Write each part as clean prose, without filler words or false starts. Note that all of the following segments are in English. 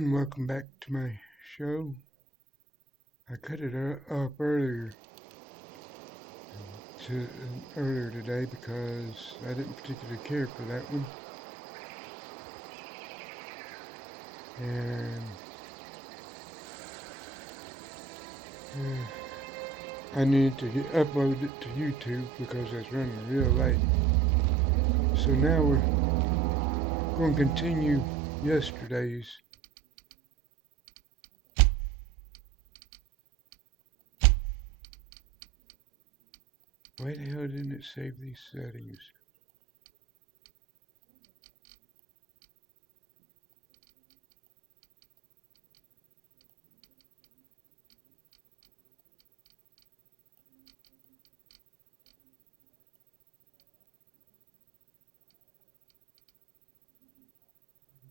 everyone, welcome back to my show. I cut it up earlier today because I didn't particularly care for that one, and I needed to upload it to YouTube because it's running real late. So now we're going to continue yesterday's. Why the hell didn't it save these settings?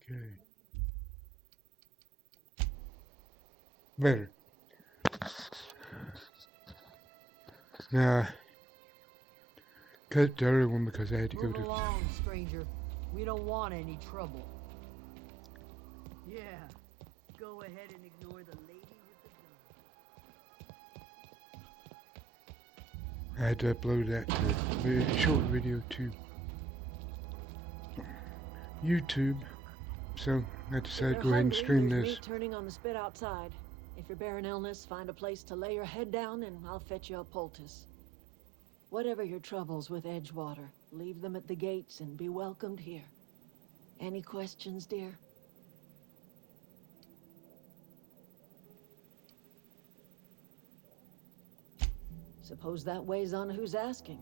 Okay. Better. Now, cut the other one because I had to go Move to. along, stranger. We don't want any trouble. Yeah, go ahead and ignore the lady with the gun. I had to upload that to short video to YouTube. So I decided to go ahead and stream There's this. meat turning on the spit outside. If you're bearing illness, find a place to lay your head down and I'll fetch you a poultice. Whatever your troubles with Edgewater, leave them at the gates and be welcomed here. Any questions, dear? Suppose that weighs on who's asking.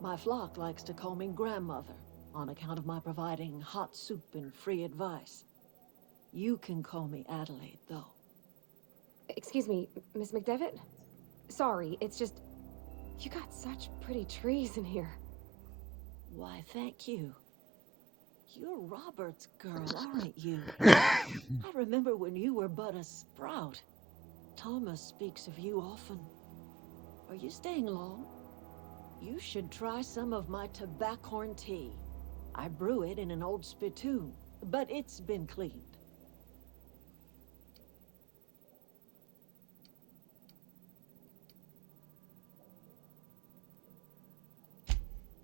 My flock likes to call me grandmother, on account of my providing hot soup and free advice. You can call me Adelaide, though. Excuse me, Miss McDevitt? Sorry, it's just... You got such pretty trees in here. Why, thank you. You're Robert's girl, aren't you? I remember when you were but a sprout. Thomas speaks of you often. Are you staying long? You should try some of my tobaccorn tea. I brew it in an old spittoon, but it's been cleaned.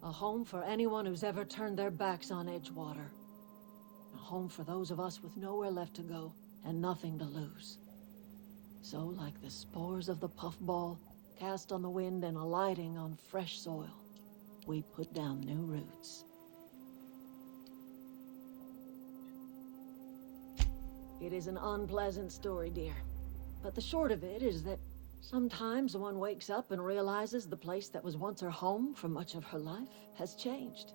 A home for anyone who's ever turned their backs on Edgewater. A home for those of us with nowhere left to go and nothing to lose. So, like the spores of the puffball, cast on the wind and alighting on fresh soil, we put down new roots. It is an unpleasant story, dear. But the short of it is that sometimes one wakes up and realizes the place that was once her home for much of her life has changed.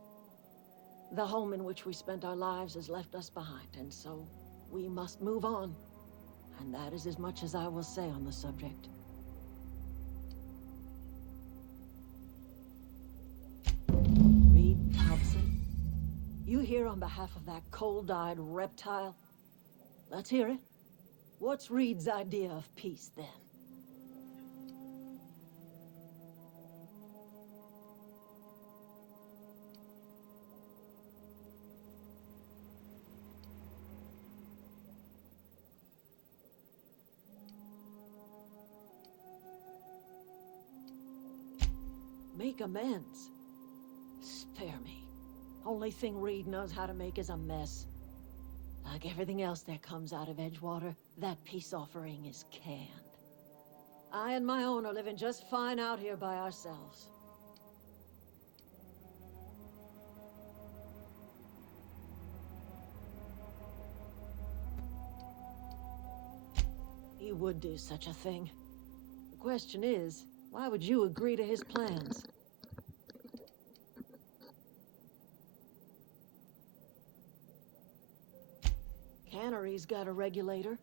The home in which we spent our lives has left us behind, and so we must move on. And that is as much as I will say on the subject. Reed Thompson? You here on behalf of that cold-eyed reptile? Let's hear it. What's Reed's idea of peace, then? Make amends? Spare me. Only thing Reed knows how to make is a mess. Like everything else that comes out of Edgewater, that peace offering is canned. I and my own are living just fine out here by ourselves. He would do such a thing. The question is, why would you agree to his plans? Cannery's got a regulator.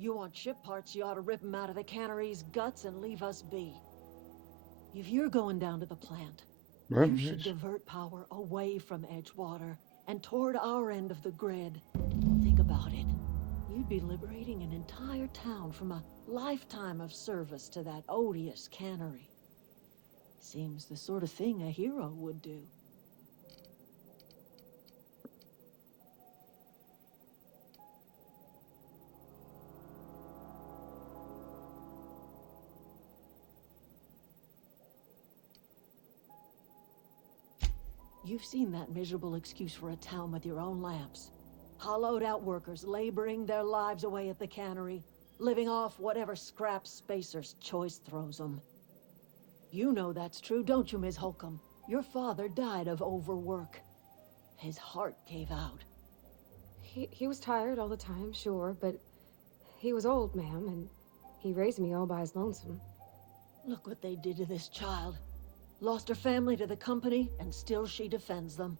You want ship parts, you ought to rip them out of the cannery's guts and leave us be. If you're going down to the plant, Well, you should yes. divert power away from Edgewater and toward our end of the grid. Think about it. You'd be liberating an entire town from a lifetime of service to that odious cannery. Seems the sort of thing a hero would do. You've seen that miserable excuse for a town with your own lamps. Hollowed out workers laboring their lives away at the cannery, living off whatever scrap Spacer's choice throws them. You know that's true, don't you, Miss Holcomb? Your father died of overwork. His heart gave out. He was tired all the time, sure, but he was old, ma'am, and he raised me all by his lonesome. Look what they did to this child. Lost her family to the company, and still she defends them.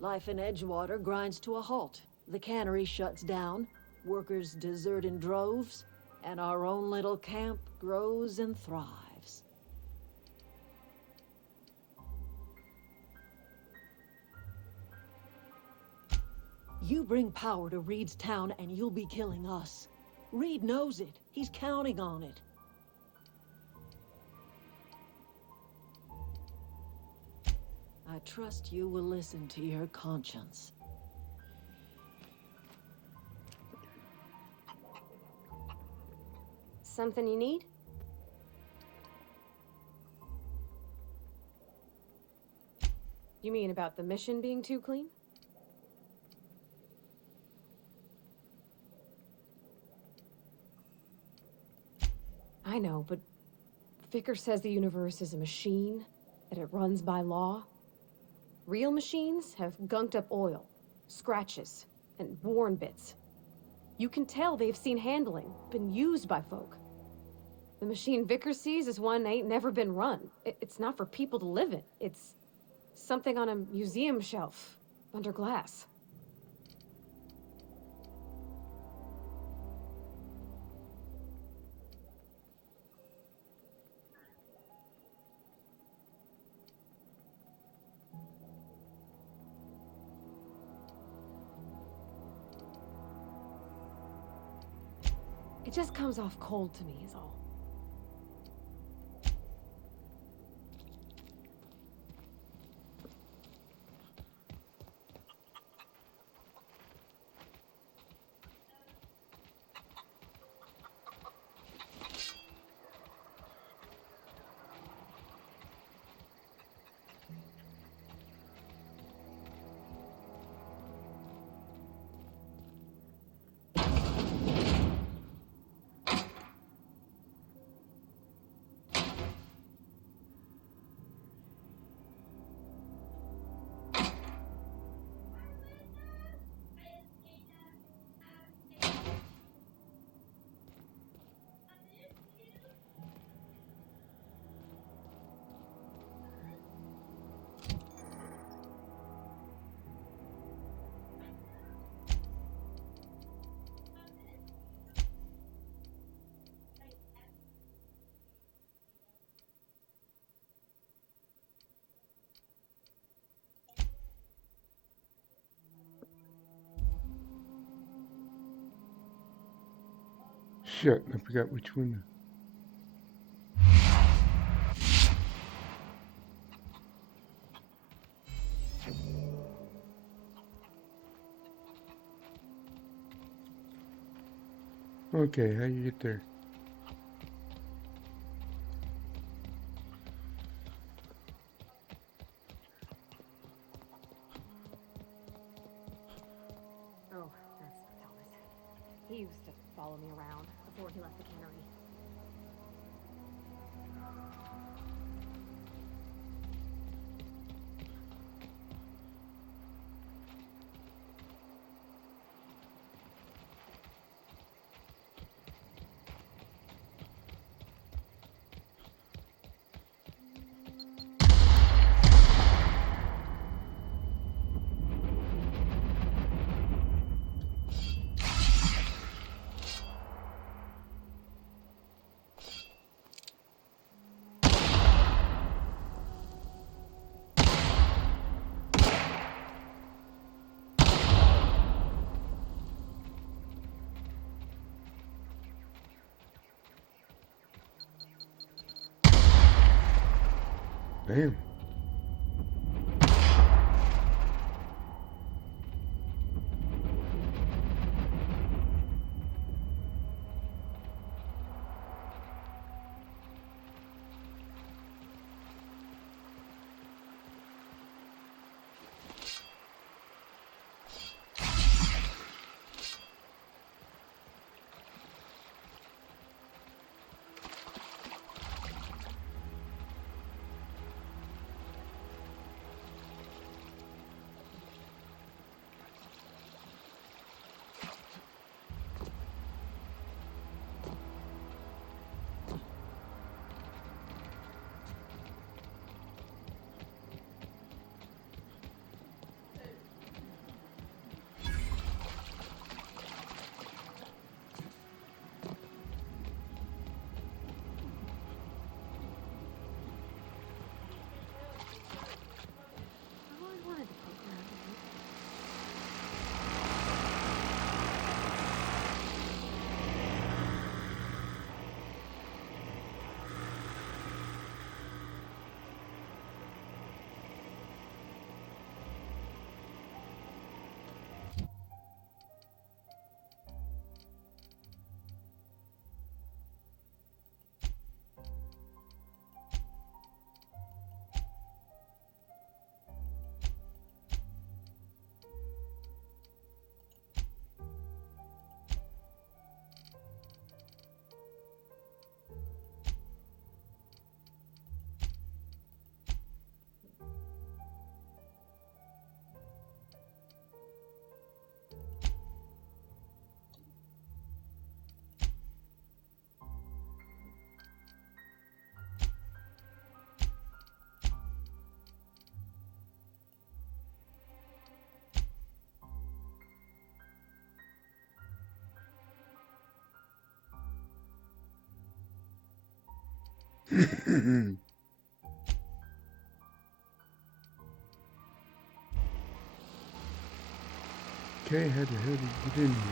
Life in Edgewater grinds to a halt. The cannery shuts down, workers desert in droves, and our own little camp grows and thrives. You bring power to Reed's town and you'll be killing us. Reed knows it. He's counting on it. I trust you will listen to your conscience. Something you need? You mean about the mission being too clean? I know, but Vickers says the universe is a machine, that it runs by law. Real machines have gunked up oil, scratches, and worn bits. You can tell they've seen handling, been used by folk. The machine Vickers sees is one ain't never been run. It's not for people to live in. It's something on a museum shelf, under glass. It just comes off cold to me, is all. Shit, I forgot which one. Okay, how you get there? Oh, that's Thomas. He used to follow me around before he left the cannery. Damn. Okay, how the hell did you get in here?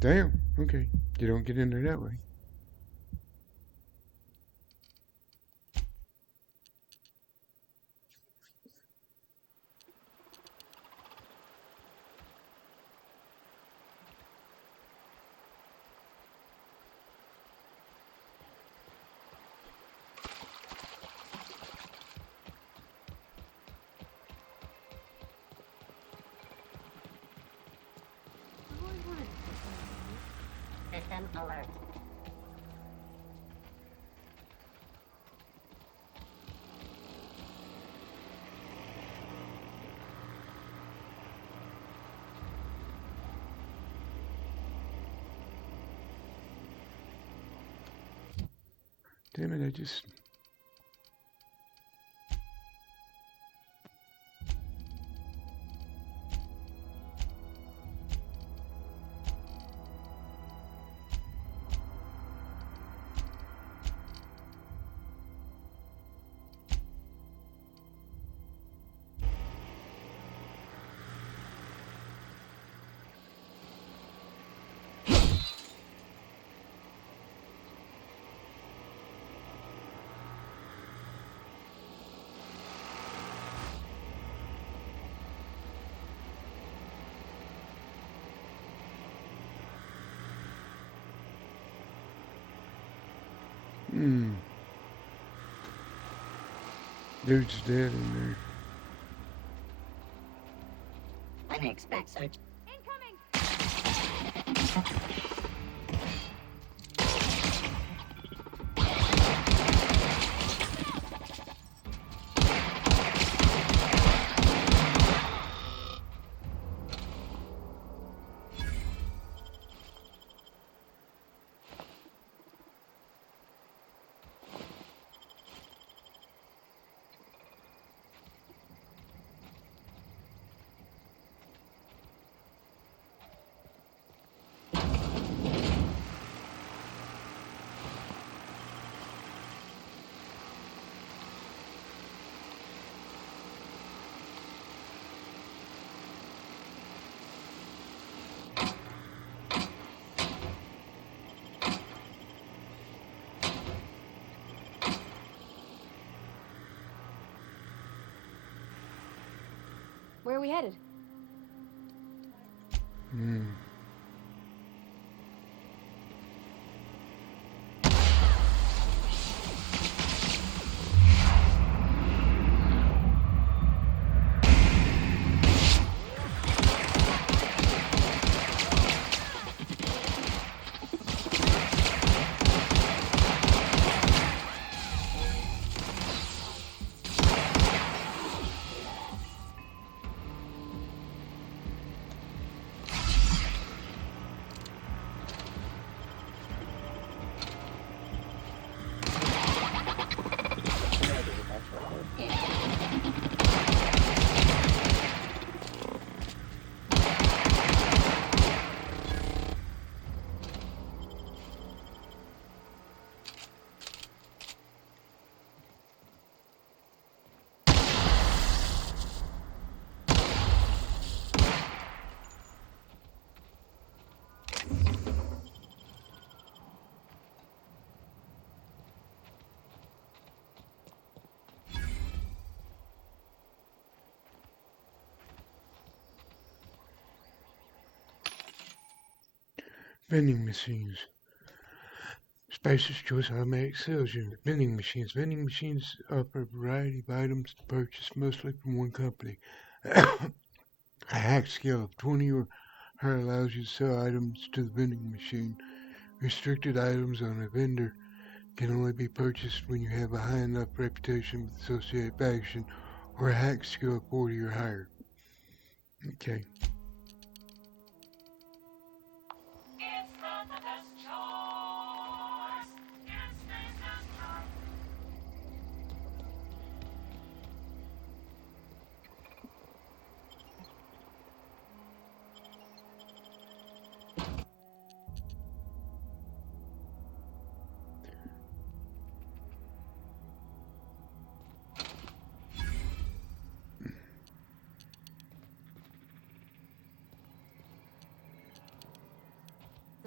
Damn, okay. You don't get in there that way. System alert. Damn it, I just... Dude's dead in there. Unexpected search. Where are we headed? Hmm. Vending machines. Spacer's Choice Automatic Sales Unit. Vending machines. Vending machines offer a variety of items to purchase, mostly from one company. A hack scale of 20 or higher allows you to sell items to the vending machine. Restricted items on a vendor can only be purchased when you have a high enough reputation with Associated Faction or a hack skill of 40 or higher. Okay.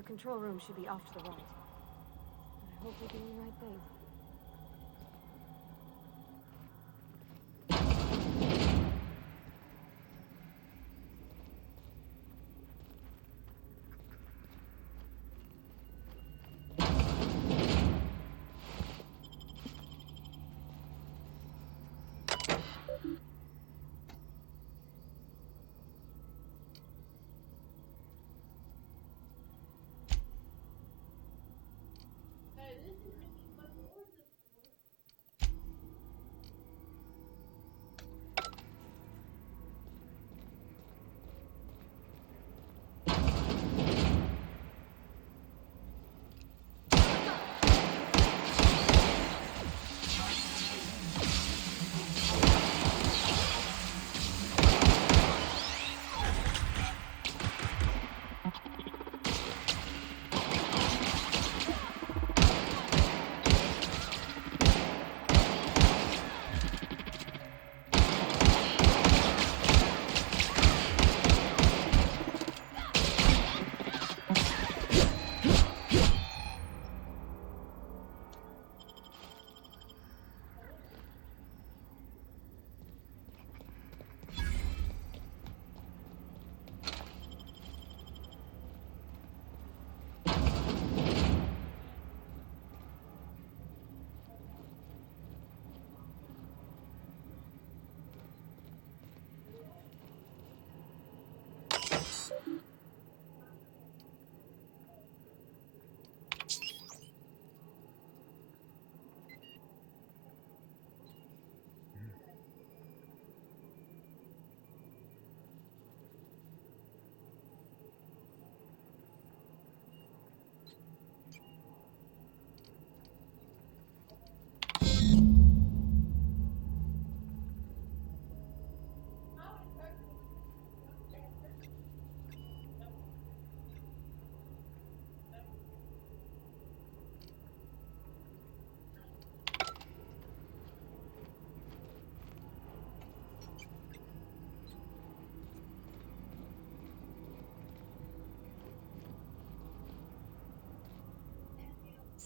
control room should be off to the right. I hope we're doing the right thing.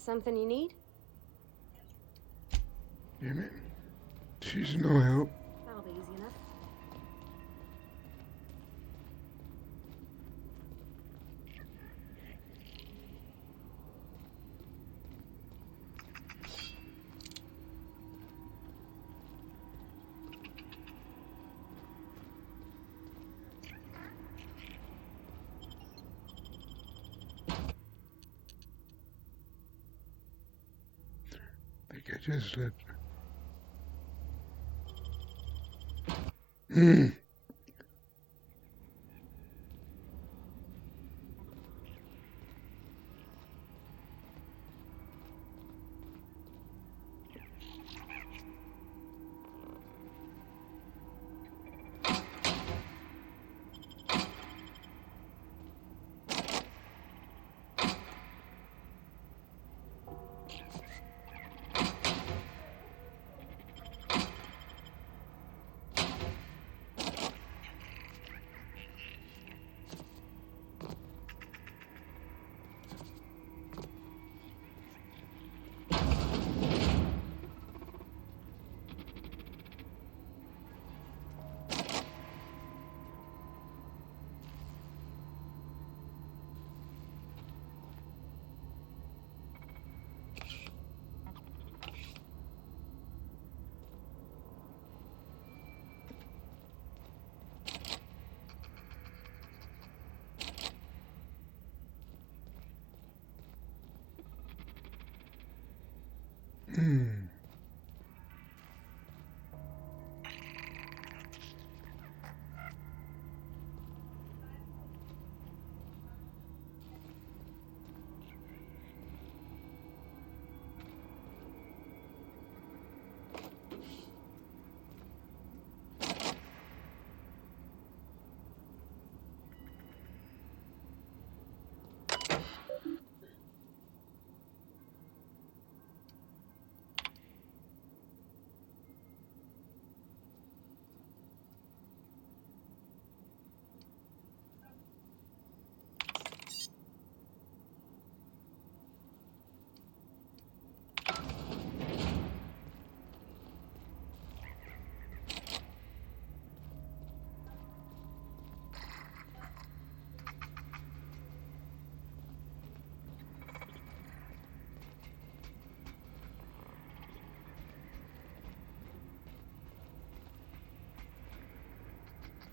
Something you need? Damn it. She's no help. That'll be easy enough. I think I just slipped.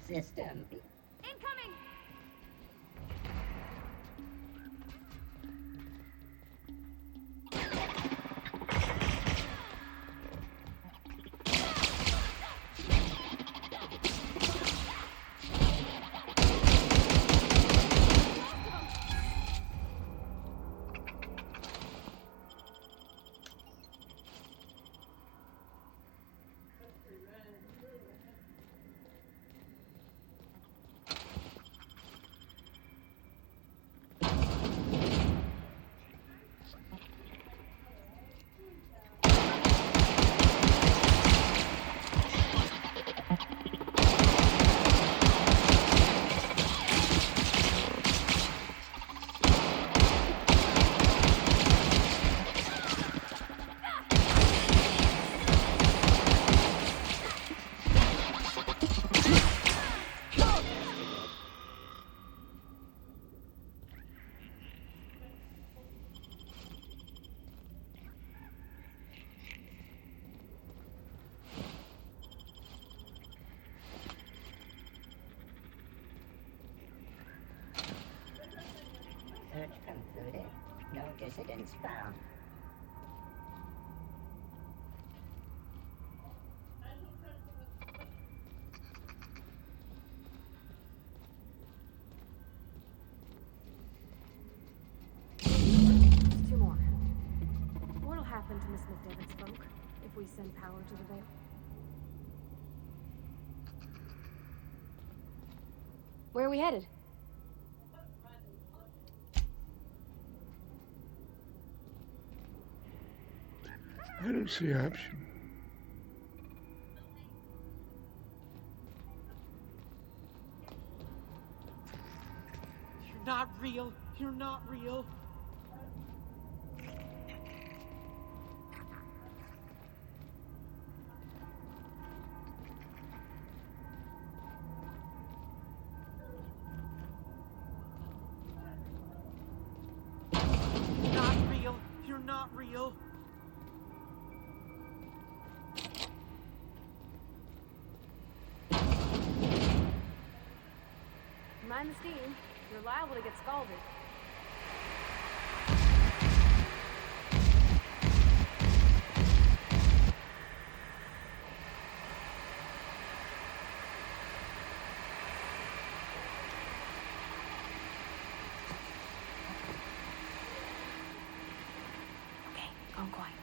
system. Incoming! Search concluded. No dissidents found. Two more. What'll happen to Miss McDevitt's folk if we send power to the Veil? Where are we headed? I don't see option. You're not real. You're not real. Not real. You're not real. Mind the steam. You're liable to get scalded. Okay, gone quiet.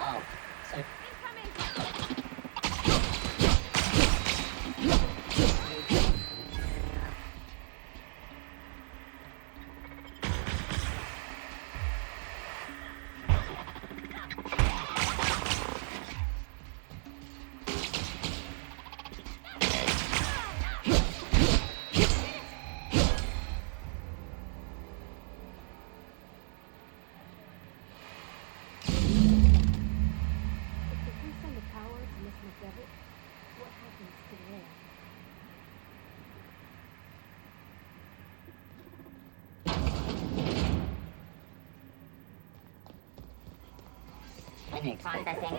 Oh, so Incoming! If we send the power to Miss McDevitt, what happens to the air? processing.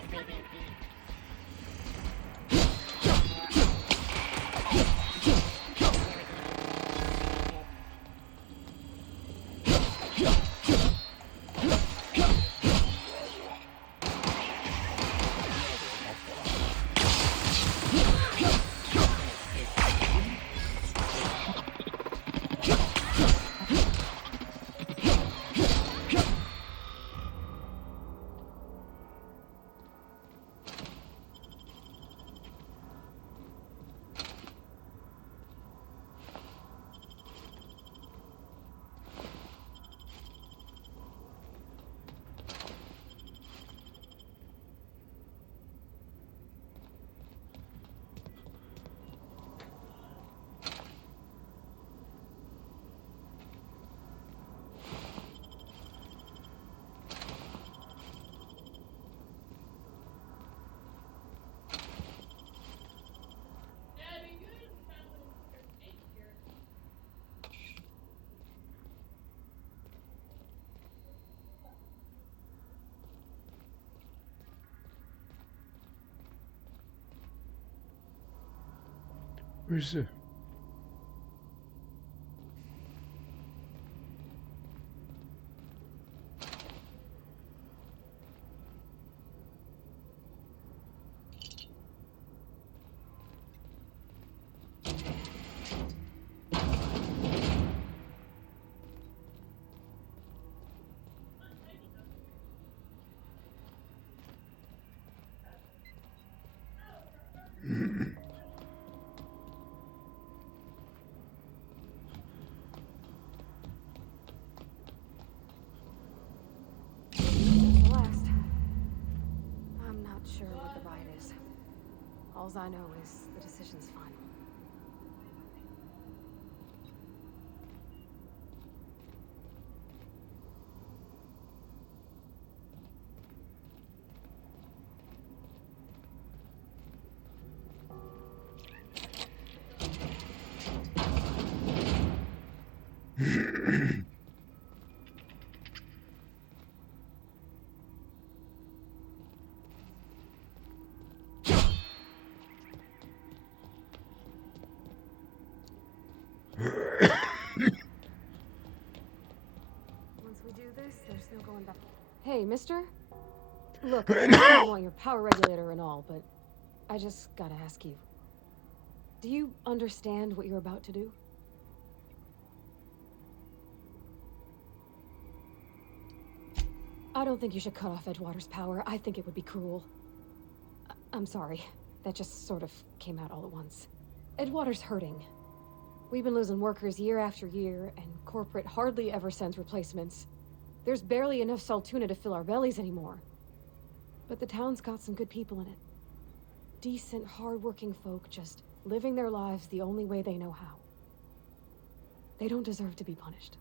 Where's the... Celeste. I'm not sure what the ride is. Alls I know is the decision's final. Once we do this, there's no going back. Hey, mister? Look, I don't want your power regulator and all, but I just gotta ask you. Do you understand what you're about to do? I don't think you should cut off Edgewater's power. I think it would be cruel. I'm sorry. That just sort of came out all at once. Edgewater's hurting. We've been losing workers year after year, and corporate hardly ever sends replacements. There's barely enough Saltuna to fill our bellies anymore. But the town's got some good people in it. Decent, hard-working folk just living their lives the only way they know how. They don't deserve to be punished.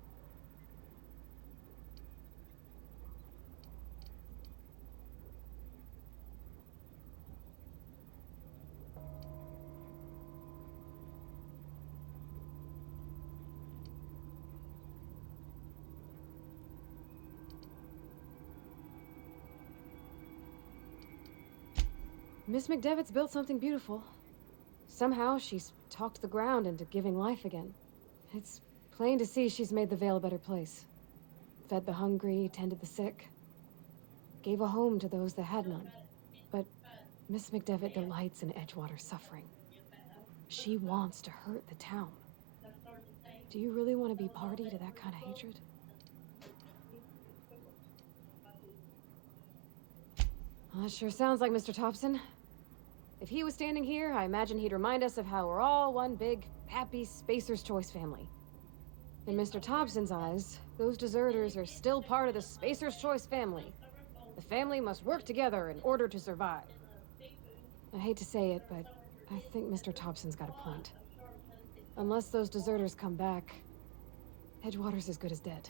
Miss McDevitt's built something beautiful. Somehow she's talked the ground into giving life again. It's plain to see she's made the Vale a better place. Fed the hungry, tended the sick. Gave a home to those that had none. But Miss McDevitt delights in Edgewater's suffering. She wants to hurt the town. Do you really want to be party to that kind of hatred? Well, that sure sounds like Mr. Thompson. If he was standing here, I imagine he'd remind us of how we're all one big, happy Spacer's Choice family. In Mr. Thompson's eyes, those deserters are still part of the Spacer's Choice family. The family must work together in order to survive. I hate to say it, but I think Mr. Thompson's got a point. Unless those deserters come back, Edgewater's as good as dead.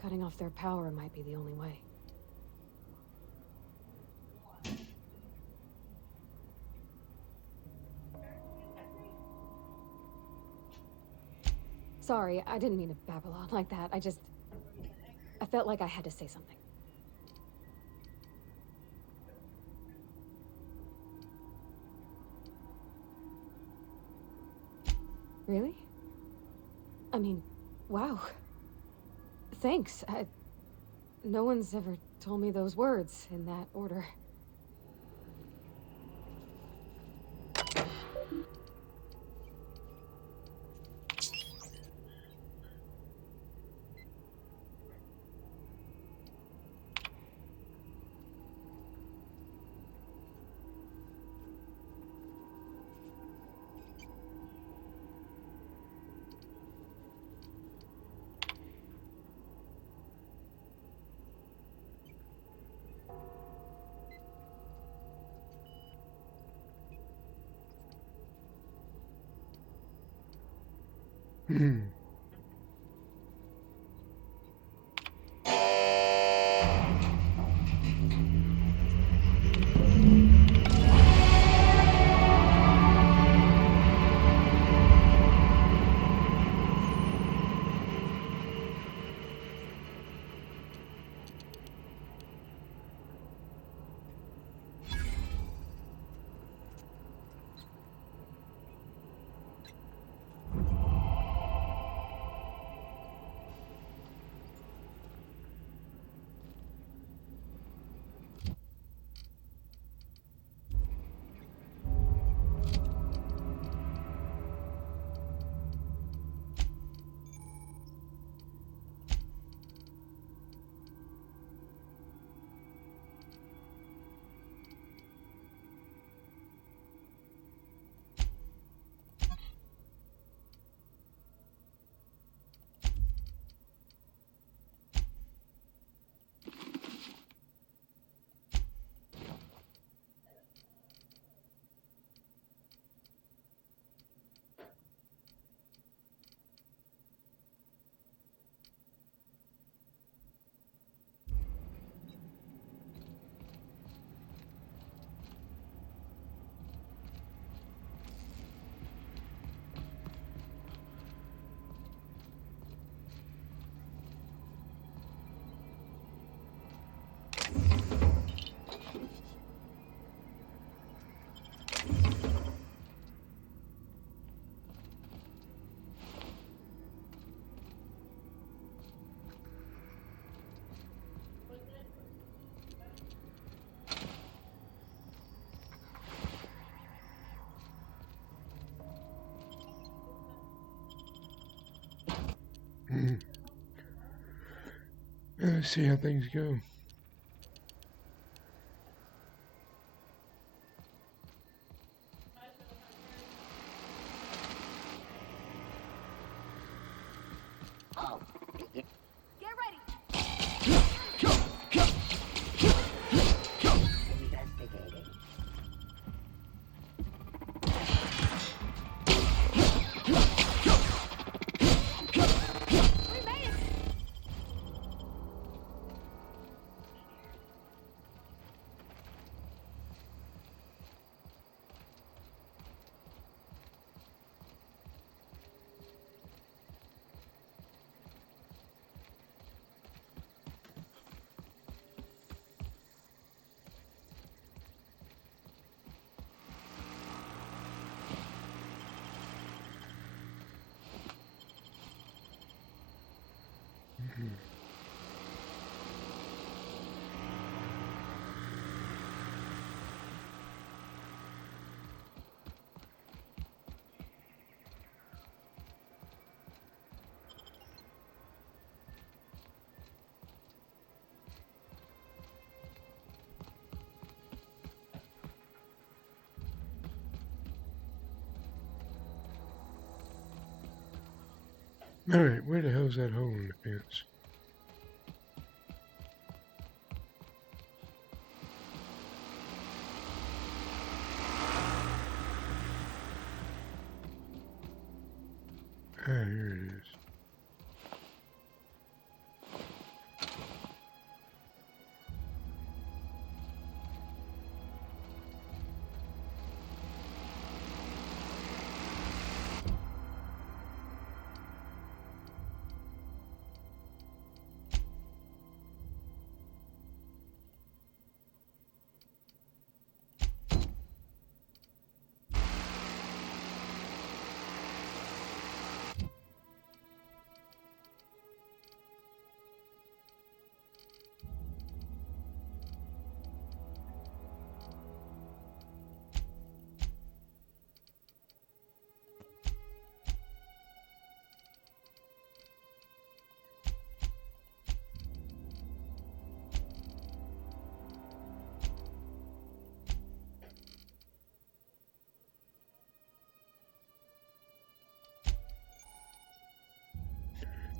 Cutting off their power might be the only way. Sorry, I didn't mean to babble on like that. I felt like I had to say something. Really? I mean, wow. Thanks. No one's ever told me those words in that order. Let's see how things go. Oh, Get ready! investigating. We made it! Alright, where the hell's that hole in the fence? Ah, here it is.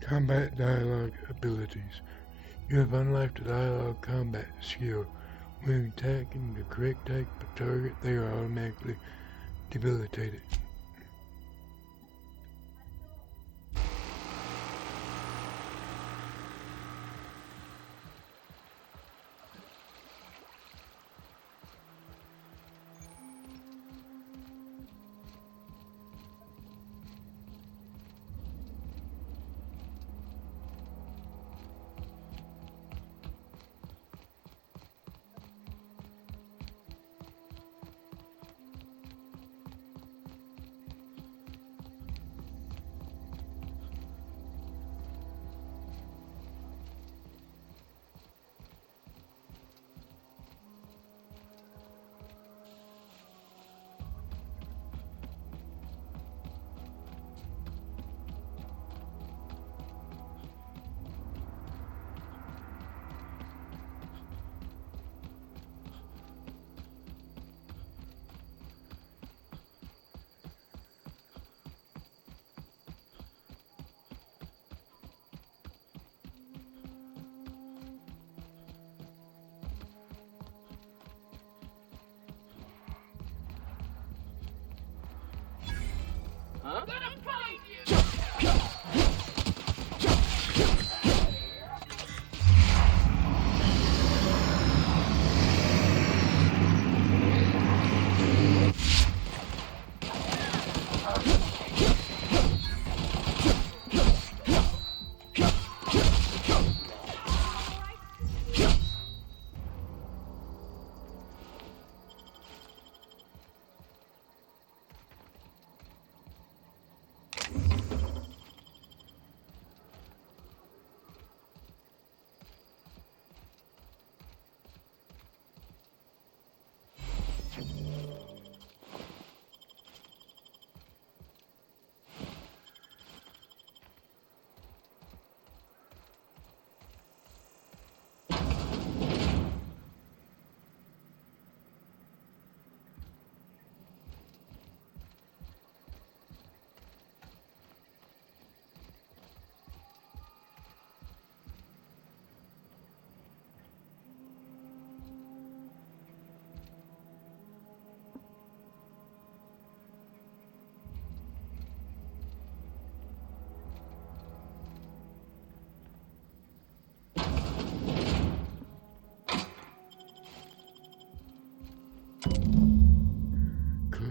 Combat dialogue abilities. You have unlocked a dialogue combat skill. When attacking the correct type of target, they are automatically debilitated.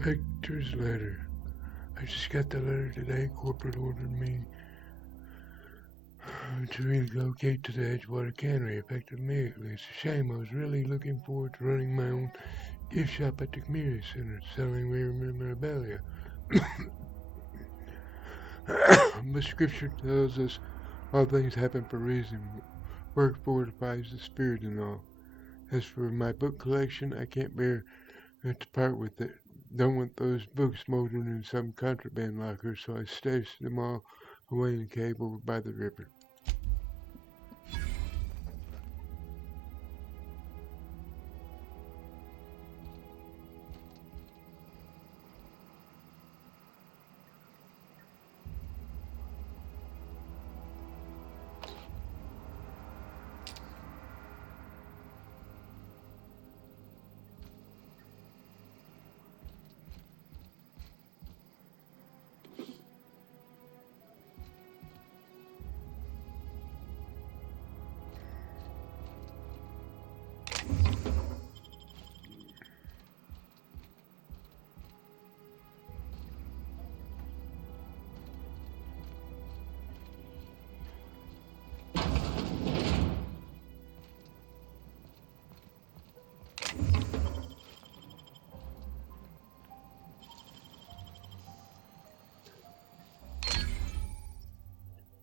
Inspector's letter. I just got the letter today. Corporate ordered me to relocate to the Edgewater Cannery, effective immediately. It's a shame. I was really looking forward to running my own gift shop at the community center, selling rare memorabilia. But scripture tells us all things happen for a reason. Work fortifies the spirit and all. As for my book collection, I can't bear to part with it. Don't want those books smoldering in some contraband locker, so I stashed them all away in a cave over by the river.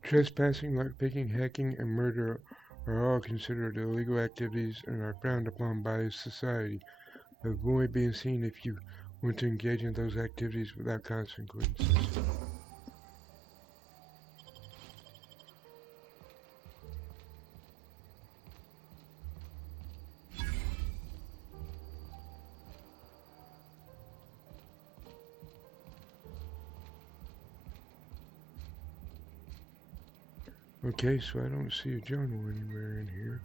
Trespassing, lockpicking, hacking, and murder are all considered illegal activities and are frowned upon by society. Avoid being seen if you want to engage in those activities without consequences. Okay, so I don't see a journal anywhere in here.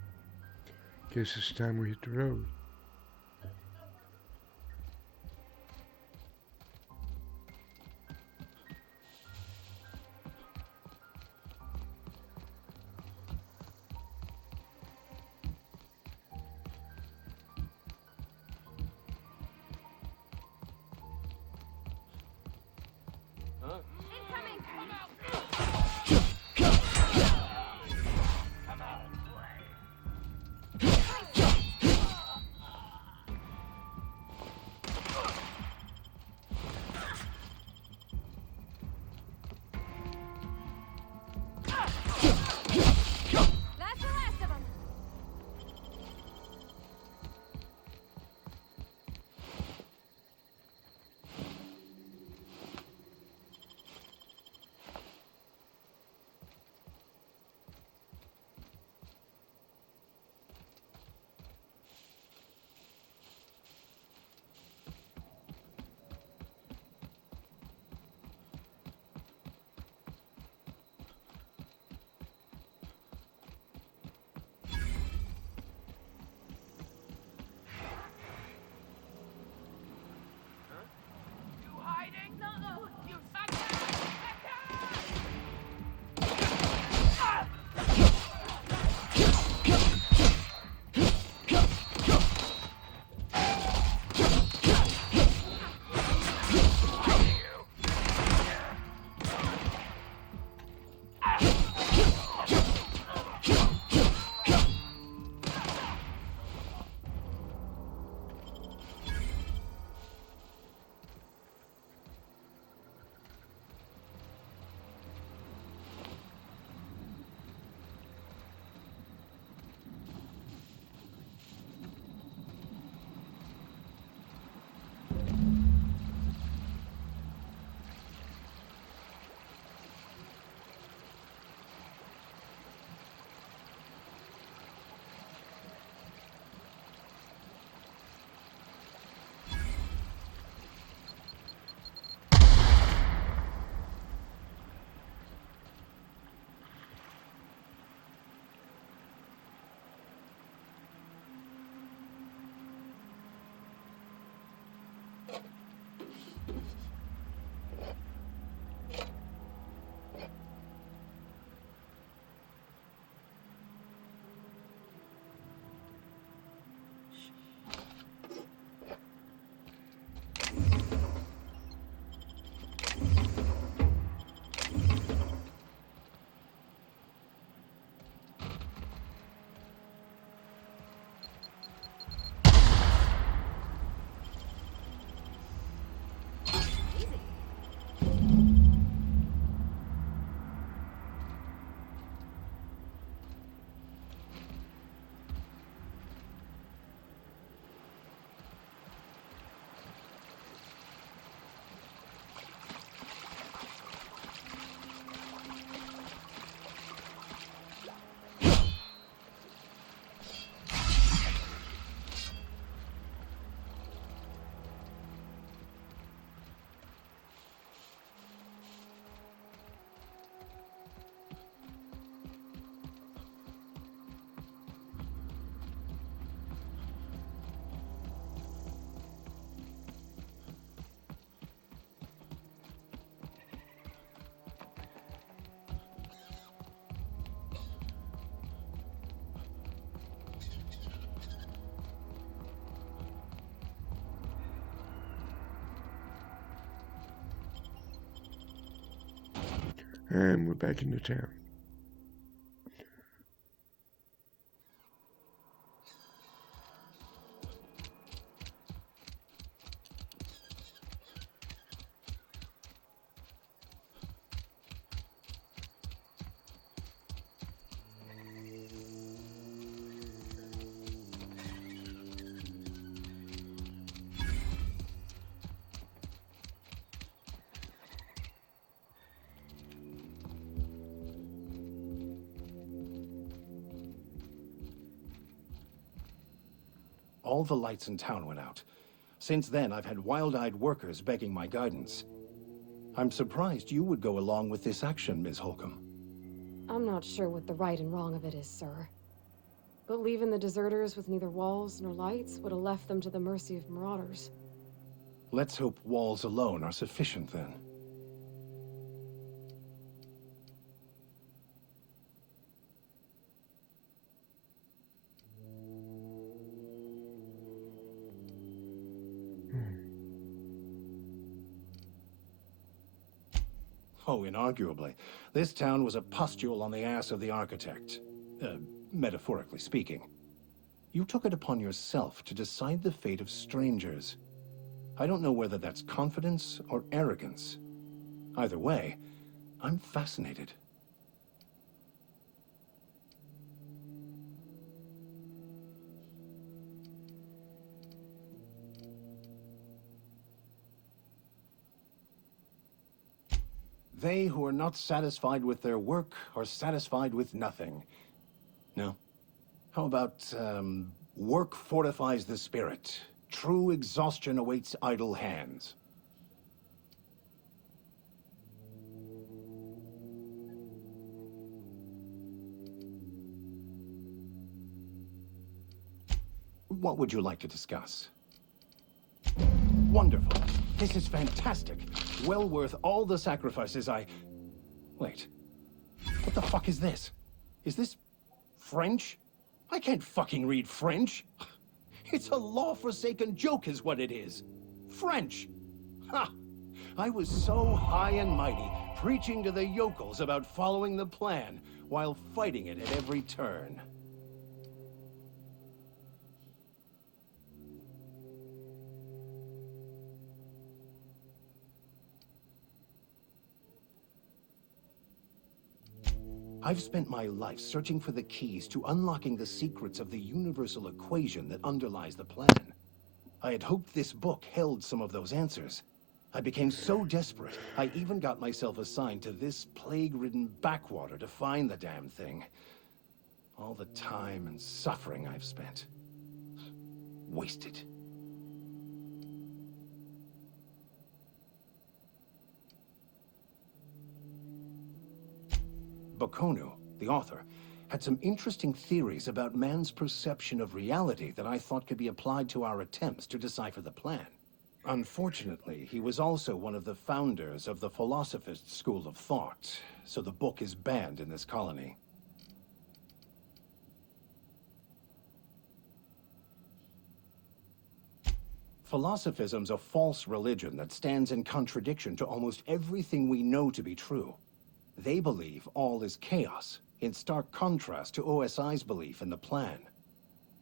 Guess it's time we hit the road. And we're back into town. All the lights in town went out. Since then, I've had wild-eyed workers begging my guidance. I'm surprised you would go along with this action, Ms. Holcomb. I'm not sure what the right and wrong of it is, sir. But leaving the deserters with neither walls nor lights would have left them to the mercy of marauders. Let's hope walls alone are sufficient, then. Oh, inarguably. This town was a pustule on the ass of the architect. Metaphorically speaking. You took it upon yourself to decide the fate of strangers. I don't know whether that's confidence or arrogance. Either way, I'm fascinated. They who are not satisfied with their work are satisfied with nothing. No? How about, work fortifies the spirit. True exhaustion awaits idle hands. What would you like to discuss? Wonderful. This is fantastic. Well worth all the sacrifices Wait. What the fuck is this? Is this French? I can't fucking read French. It's a law-forsaken joke is what it is. French. Ha! I was so high and mighty, preaching to the yokels about following the plan, while fighting it at every turn. I've spent my life searching for the keys to unlocking the secrets of the universal equation that underlies the plan. I had hoped this book held some of those answers. I became so desperate, I even got myself assigned to this plague-ridden backwater to find the damn thing. All the time and suffering I've spent. Wasted. Baconu, the author, had some interesting theories about man's perception of reality that I thought could be applied to our attempts to decipher the plan. Unfortunately, he was also one of the founders of the Philosophist school of thought, so the book is banned in this colony. Philosophism's a false religion that stands in contradiction to almost everything we know to be true. They believe all is chaos, in stark contrast to OSI's belief in the plan.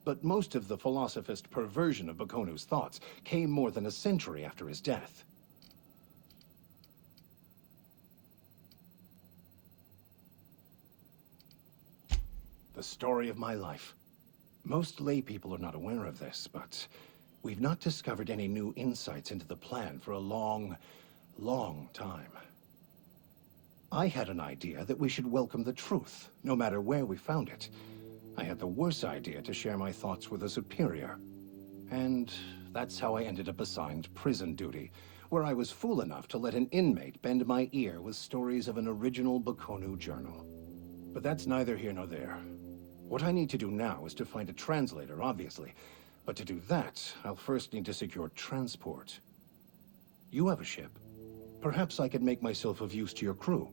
But most of the philosophist perversion of Baconu's thoughts came more than a century after his death. The story of my life. Most lay people are not aware of this, but we've not discovered any new insights into the plan for a long, long time. I had an idea that we should welcome the truth, no matter where we found it. I had the worse idea to share my thoughts with a superior. And that's how I ended up assigned prison duty, where I was fool enough to let an inmate bend my ear with stories of an original Baconu journal. But that's neither here nor there. What I need to do now is to find a translator, obviously. But to do that, I'll first need to secure transport. You have a ship. Perhaps I could make myself of use to your crew.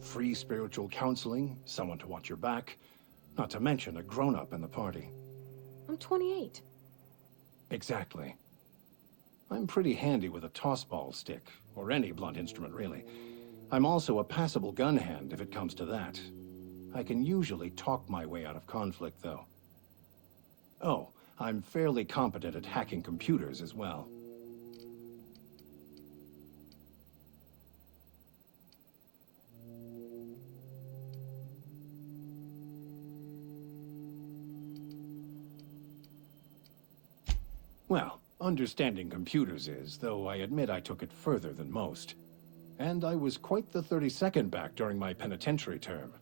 Free spiritual counseling, someone to watch your back, not to mention a grown-up in the party. I'm 28. Exactly. I'm pretty handy with a tossball stick, or any blunt instrument, really. I'm also a passable gun hand, if it comes to that. I can usually talk my way out of conflict, though. Oh, I'm fairly competent at hacking computers as well. Well, understanding computers is, though I admit I took it further than most. And I was quite the 32nd back during my penitentiary term.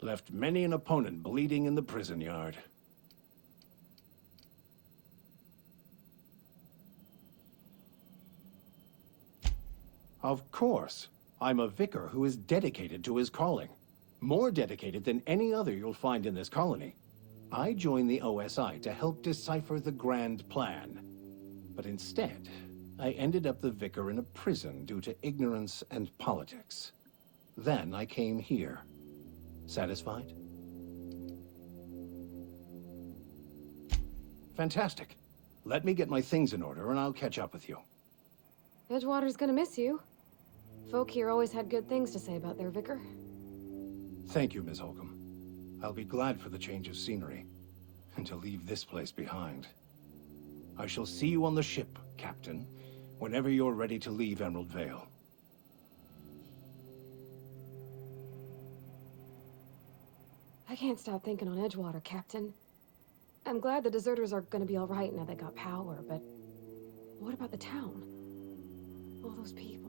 Left many an opponent bleeding in the prison yard. Of course. I'm a vicar who is dedicated to his calling. More dedicated than any other you'll find in this colony. I joined the OSI to help decipher the grand plan. But instead, I ended up the vicar in a prison due to ignorance and politics. Then I came here. Satisfied? Fantastic. Let me get my things in order and I'll catch up with you. Edgewater's gonna miss you. Folk here always had good things to say about their vicar. Thank you, Ms. Holcomb. I'll be glad for the change of scenery, and to leave this place behind. I shall see you on the ship, Captain, whenever you're ready to leave Emerald Vale. I can't stop thinking on Edgewater, Captain. I'm glad the deserters are gonna be alright now they got power, but what about the town? All those people.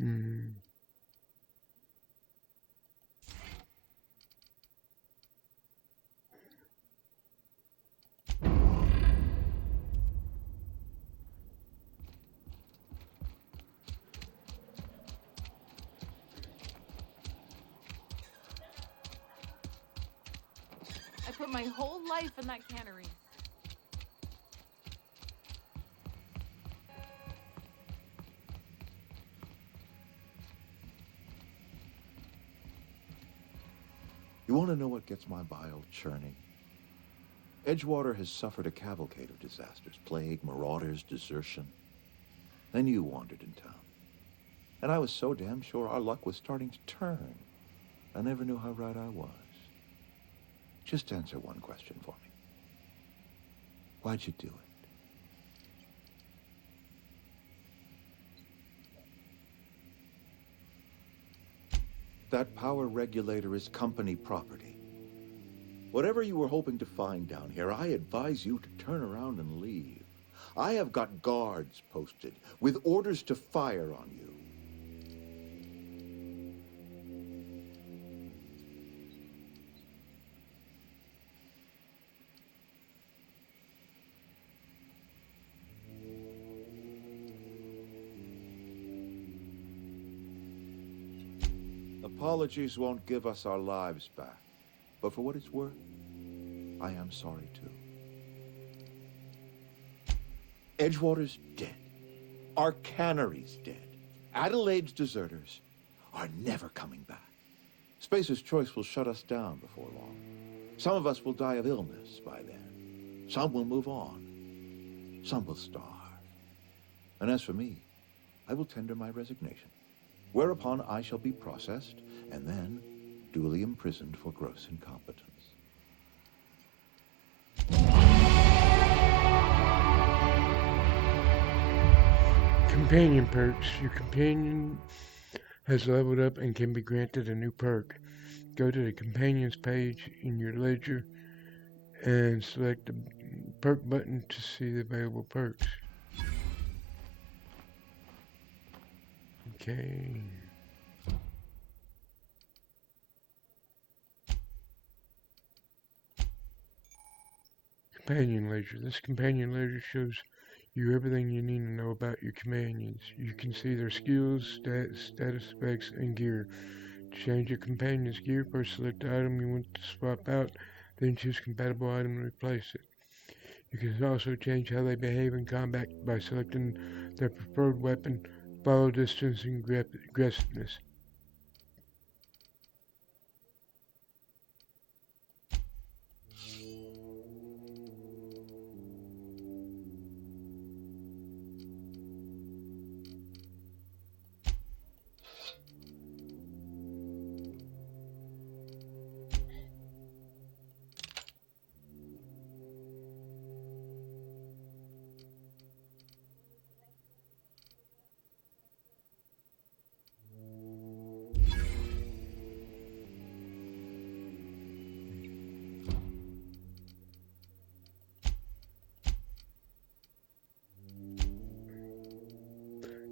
Hmm. I put my whole life in that cannery. You want to know what gets my bile churning? Edgewater has suffered a cavalcade of disasters. Plague, marauders, desertion. Then you wandered in town. And I was so damn sure our luck was starting to turn. I never knew how right I was. Just answer one question for me. Why'd you do it? That power regulator is company property. Whatever you were hoping to find down here, I advise you to turn around and leave. I have got guards posted with orders to fire on you. Apologies won't give us our lives back. But for what it's worth, I am sorry too. Edgewater's dead. Our cannery's dead. Adelaide's deserters are never coming back. Spacer's Choice will shut us down before long. Some of us will die of illness by then. Some will move on. Some will starve. And as for me, I will tender my resignation, whereupon I shall be processed and then duly imprisoned for gross incompetence. Companion perks. Your companion has leveled up and can be granted a new perk. Go to the companions page in your ledger and select the perk button to see the available perks. Okay. Companion ledger. This companion ledger shows you everything you need to know about your companions. You can see their skills, stats, status specs, and gear. To change your companion's gear, first select the item you want to swap out, then choose compatible item to replace it. You can also change how they behave in combat by selecting their preferred weapon, follow distance, and aggressiveness.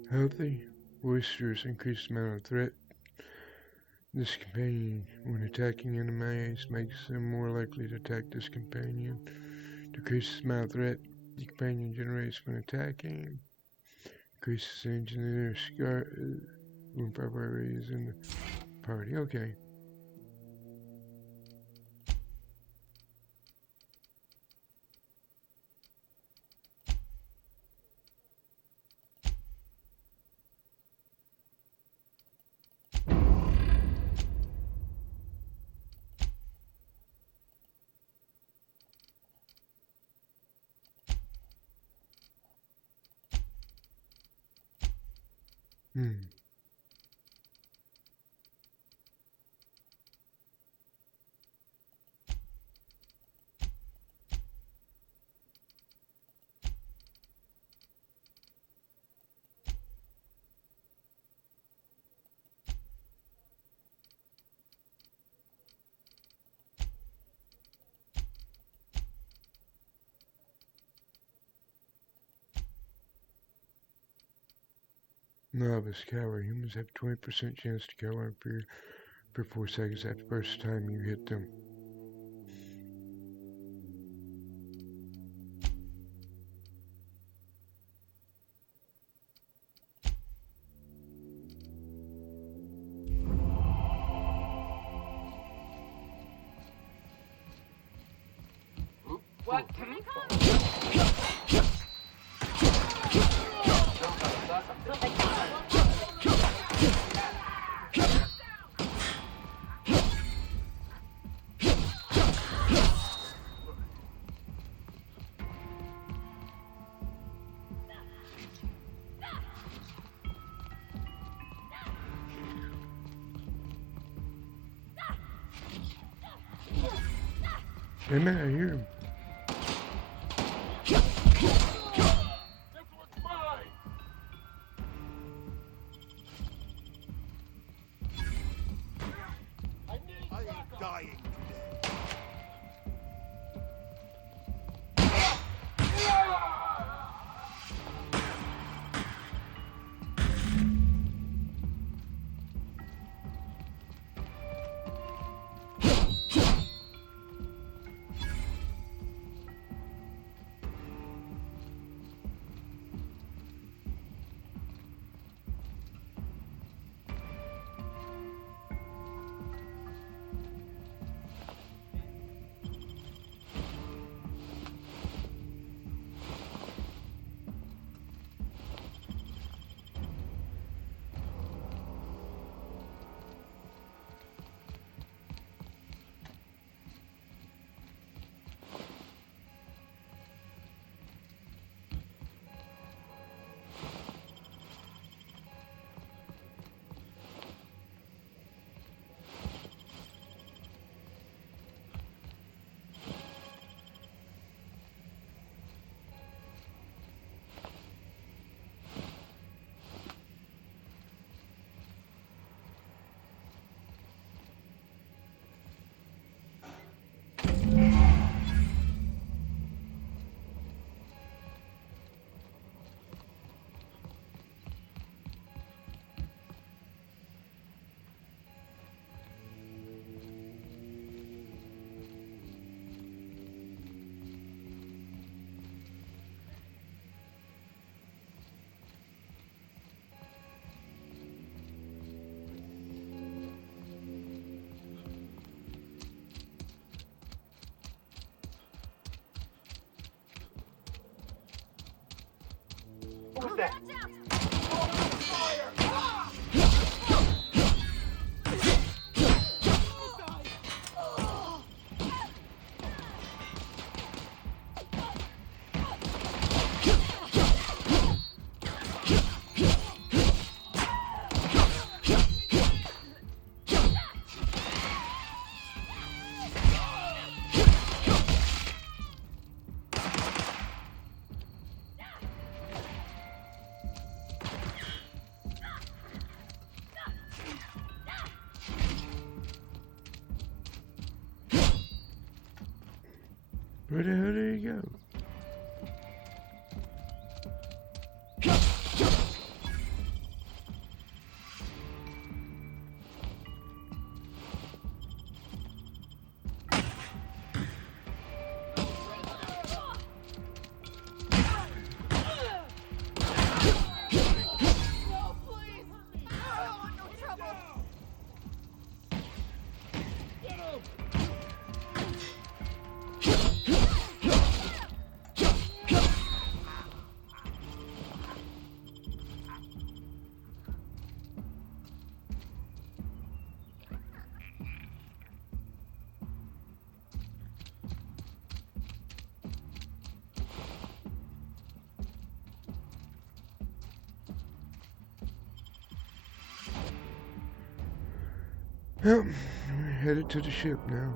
Healthy oysters increase the amount of threat. This companion, when attacking enemies, makes them more likely to attack this companion. Decreases the amount of threat the companion generates when attacking. Increases the engineer scar when probably is in the party. Okay. Novice cower. Humans have a 20% chance to cower in fear for 4 seconds after the first time you hit them. What? Hey man, I hear him. I am dying today. that? Where the hell did he go? Well, we're headed to the ship now.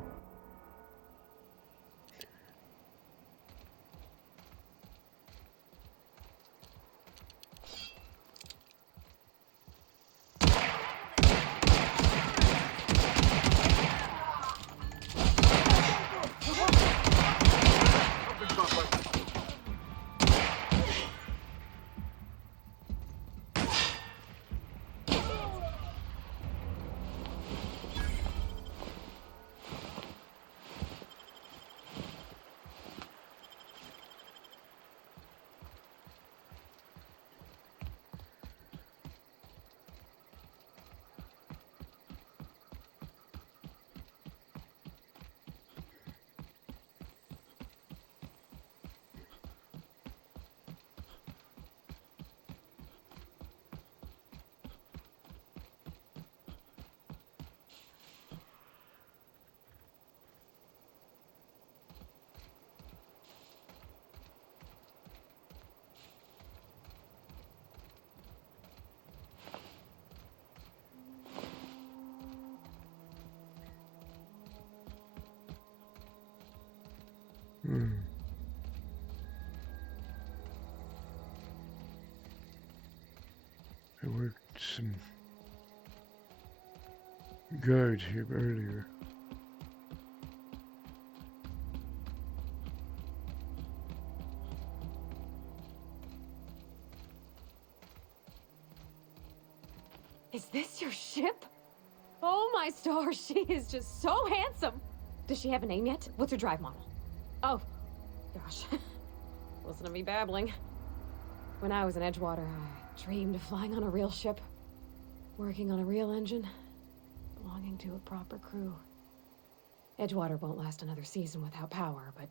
There were some guards here earlier. Is this your ship? Oh my stars, she is just so handsome. Does she have a name yet? What's her drive model? Oh, gosh. Listen to me babbling. When I was in Edgewater, I dreamed of flying on a real ship, working on a real engine, belonging to a proper crew. Edgewater won't last another season without power, but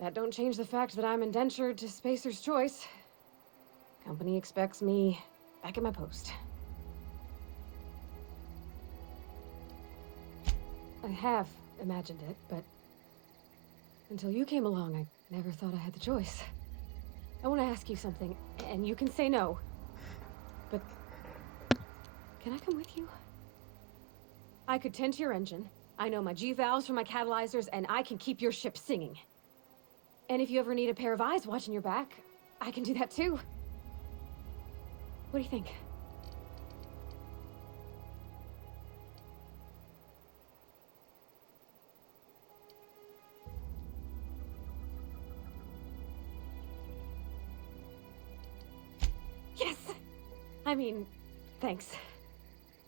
that don't change the fact that I'm indentured to Spacer's Choice. Company expects me back at my post. I have imagined it, but until you came along, I never thought I had the choice. I want to ask you something, and you can say no, but can I come with you? I could tend to your engine. I know my G-valves for my catalyzers, and I can keep your ship singing. And if you ever need a pair of eyes watching your back, I can do that too. What do you think? Yes! I mean, thanks.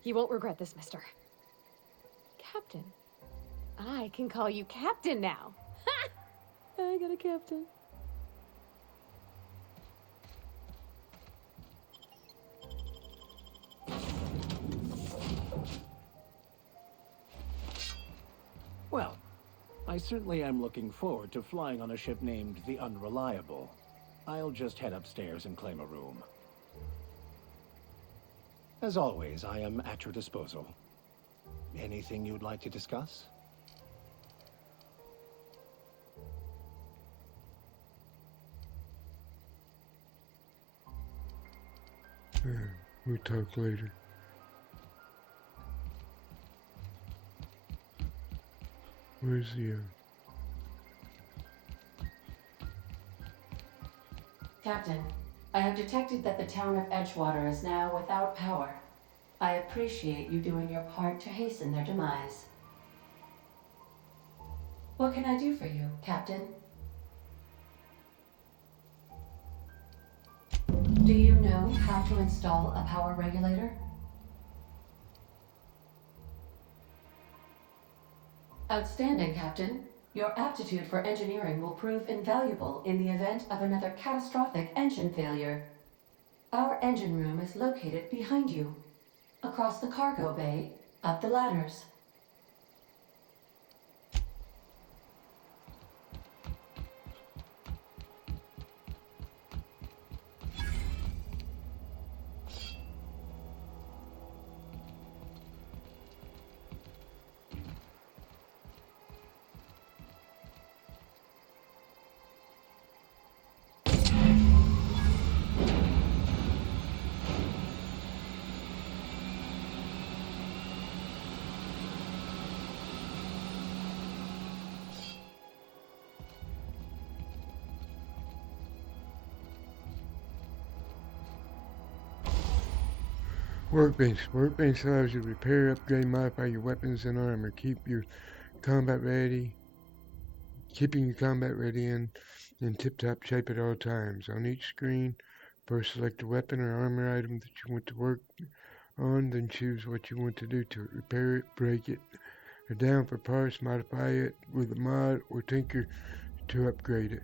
You won't regret this, mister. Captain. I can call you Captain now. Ha! I got a captain. Well, I certainly am looking forward to flying on a ship named the Unreliable. I'll just head upstairs and claim a room. As always, I am at your disposal. Anything you'd like to discuss? We'll talk later. Where's the, Captain, I have detected that the town of Edgewater is now without power. I appreciate you doing your part to hasten their demise. What can I do for you, Captain? Do you know how to install a power regulator? Outstanding, Captain. Your aptitude for engineering will prove invaluable in the event of another catastrophic engine failure. Our engine room is located behind you, across the cargo bay, up the ladders. Workbench. Workbench allows you to repair, upgrade, modify your weapons and armor. Keeping your combat ready and in tip-top shape at all times. On each screen, first select a weapon or armor item that you want to work on, then choose what you want to do to it. Repair it, break it, or down for parts, modify it with a mod, or tinker to upgrade it.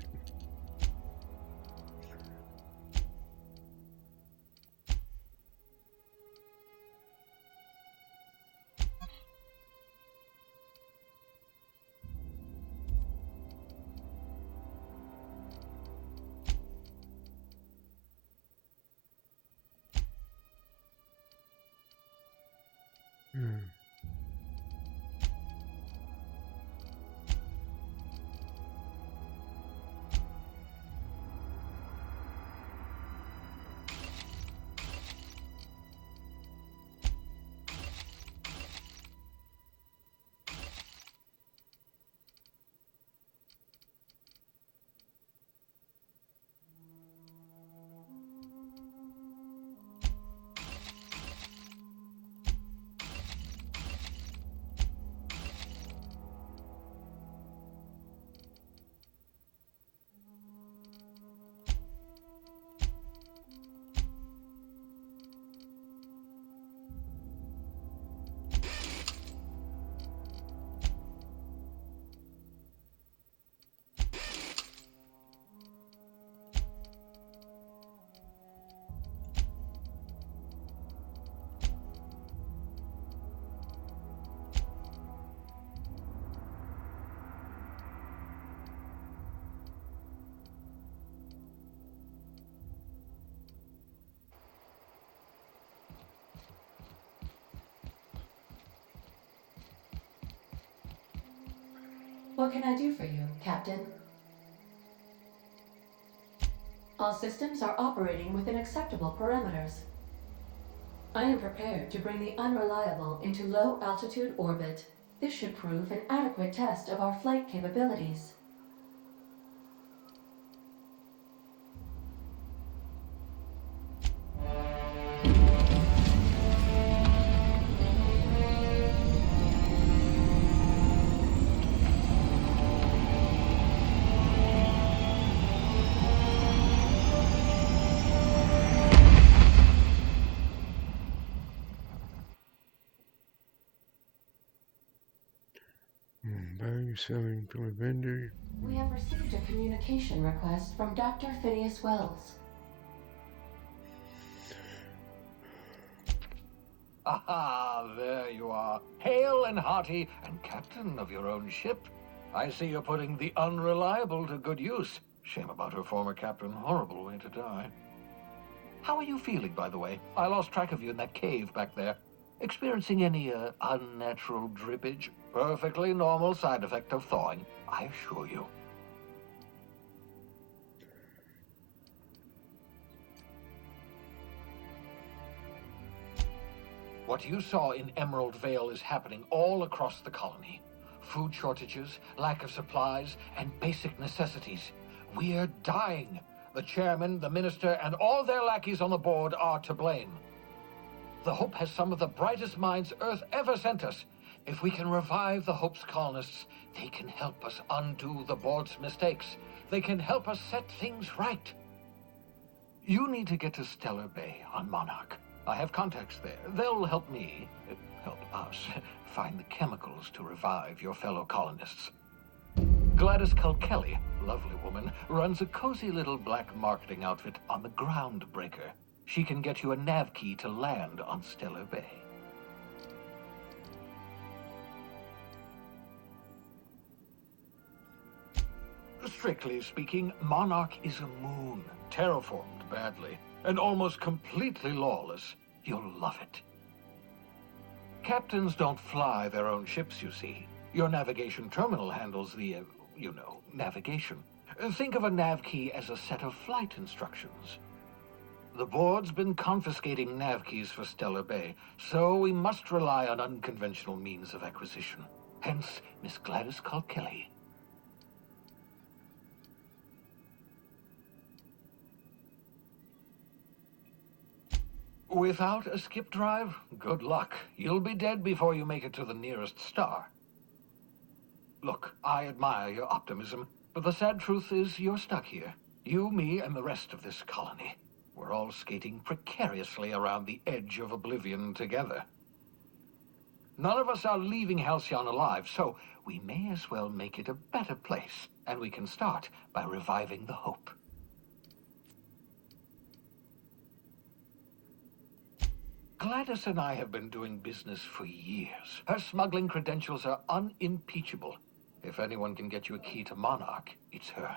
What can I do for you, Captain? All systems are operating within acceptable parameters. I am prepared to bring the unreliable into low-altitude orbit. This should prove an adequate test of our flight capabilities. Buying or selling from a vendor. We have received a communication request from Dr. Phineas Wells. Ah, there you are, hale and hearty, and captain of your own ship. I see you're putting the unreliable to good use. Shame about her former captain. Horrible way to die. How are you feeling, by the way? I lost track of you in that cave back there. Experiencing any, unnatural drippage? Perfectly normal side effect of thawing, I assure you. What you saw in Emerald Vale is happening all across the colony. Food shortages, lack of supplies, and basic necessities. We're dying. The chairman, the minister, and all their lackeys on the board are to blame. The Hope has some of the brightest minds Earth ever sent us. If we can revive the Hope's colonists, they can help us undo the board's mistakes. They can help us set things right. You need to get to Stellar Bay on Monarch. I have contacts there. They'll help me, help us, find the chemicals to revive your fellow colonists. Gladys Culkelly, lovely woman, runs a cozy little black marketing outfit on the Groundbreaker. She can get you a nav key to land on Stellar Bay. Strictly speaking, Monarch is a moon, terraformed badly, and almost completely lawless. You'll love it. Captains don't fly their own ships, you see. Your navigation terminal handles the, navigation. Think of a nav key as a set of flight instructions. The board's been confiscating nav keys for Stellar Bay, so we must rely on unconventional means of acquisition. Hence, Miss Gladys Culkelly. Without a skip drive, good luck. You'll be dead before you make it to the nearest star. Look, I admire your optimism, but the sad truth is you're stuck here. You, me, and the rest of this colony. We're all skating precariously around the edge of oblivion together. None of us are leaving Halcyon alive, so we may as well make it a better place, and we can start by reviving the Hope. Gladys and I have been doing business for years. Her smuggling credentials are unimpeachable. If anyone can get you a key to Monarch, it's her.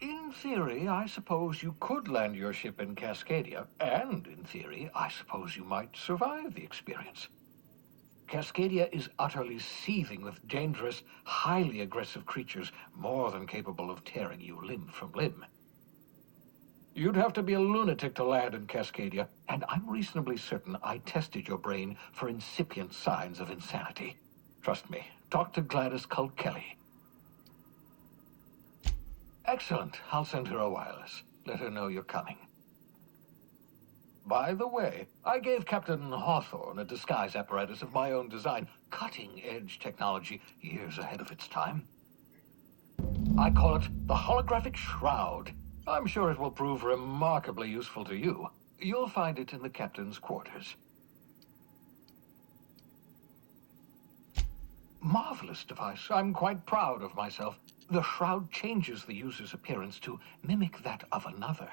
In theory, I suppose you could land your ship in Cascadia, and in theory, I suppose you might survive the experience. Cascadia is utterly seething with dangerous, highly aggressive creatures more than capable of tearing you limb from limb. You'd have to be a lunatic to land in Cascadia, and I'm reasonably certain I tested your brain for incipient signs of insanity. Trust me, talk to Gladys Culkelly. Excellent. I'll send her a wireless. Let her know you're coming. By the way, I gave Captain Hawthorne a disguise apparatus of my own design, cutting-edge technology, years ahead of its time. I call it the Holographic Shroud. I'm sure it will prove remarkably useful to you. You'll find it in the captain's quarters. Marvelous device. I'm quite proud of myself. The shroud changes the user's appearance to mimic that of another.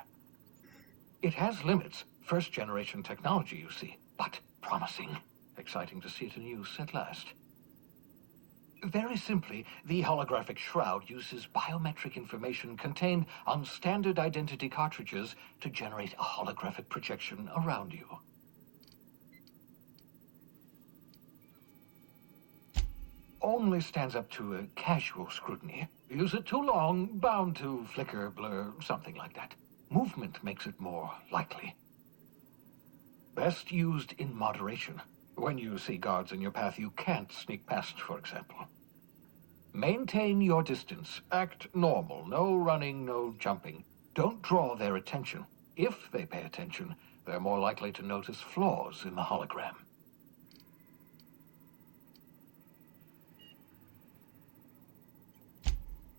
It has limits. First-generation technology, you see, but promising. Exciting to see it in use at last. Very simply, the holographic shroud uses biometric information contained on standard identity cartridges to generate a holographic projection around you. Only stands up to a casual scrutiny. Use it too long, bound to flicker, blur, something like that. Movement makes it more likely. Best used in moderation. When you see guards in your path you can't sneak past, for example. Maintain your distance. Act normal. No running, no jumping. Don't draw their attention. If they pay attention, they're more likely to notice flaws in the hologram.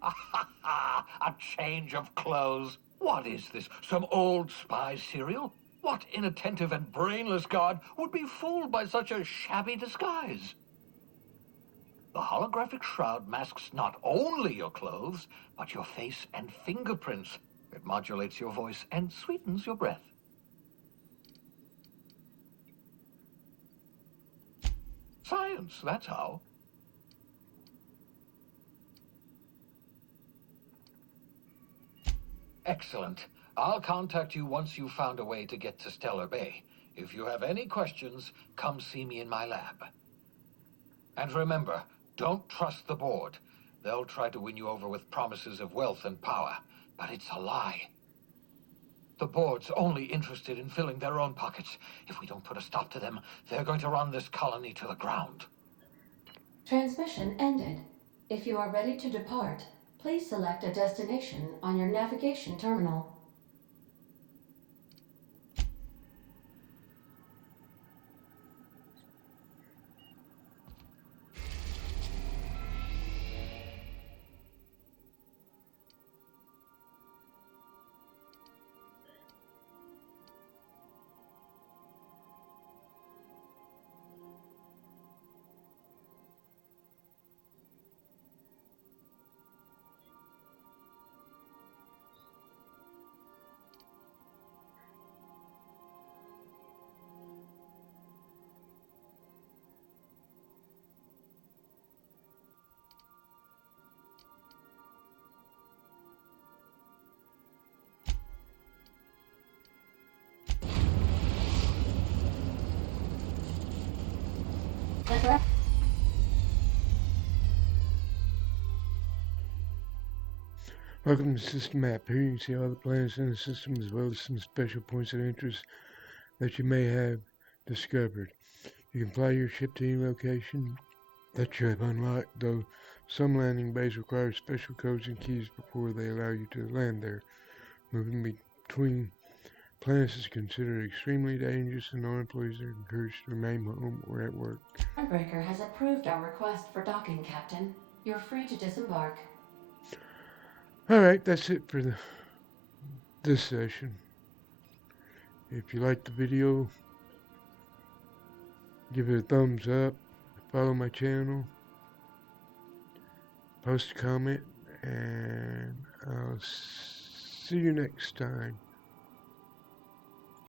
A change of clothes. What is this? Some old spy serial? What inattentive and brainless guard would be fooled by such a shabby disguise? The holographic shroud masks not only your clothes, but your face and fingerprints. It modulates your voice and sweetens your breath. science, that's how. Excellent. I'll contact you once you've found a way to get to Stellar Bay. If you have any questions, come see me in my lab. And remember, don't trust the board. They'll try to win you over with promises of wealth and power, but it's a lie. The board's only interested in filling their own pockets. If we don't put a stop to them, they're going to run this colony to the ground. Transmission ended. If you are ready to depart, please select a destination on your navigation terminal. Welcome to System Map. Here you can see all the planets in the system as well as some special points of interest that you may have discovered. You can fly your ship to any location that you have unlocked, though some landing bays require special codes and keys before they allow you to land there. Moving between planets is considered extremely dangerous, and all employees are encouraged to remain home or at work. Starbreaker has approved our request for docking, Captain. You're free to disembark. Alright, that's it for this session. If you liked the video, give it a thumbs up, follow my channel, post a comment, and I'll see you next time.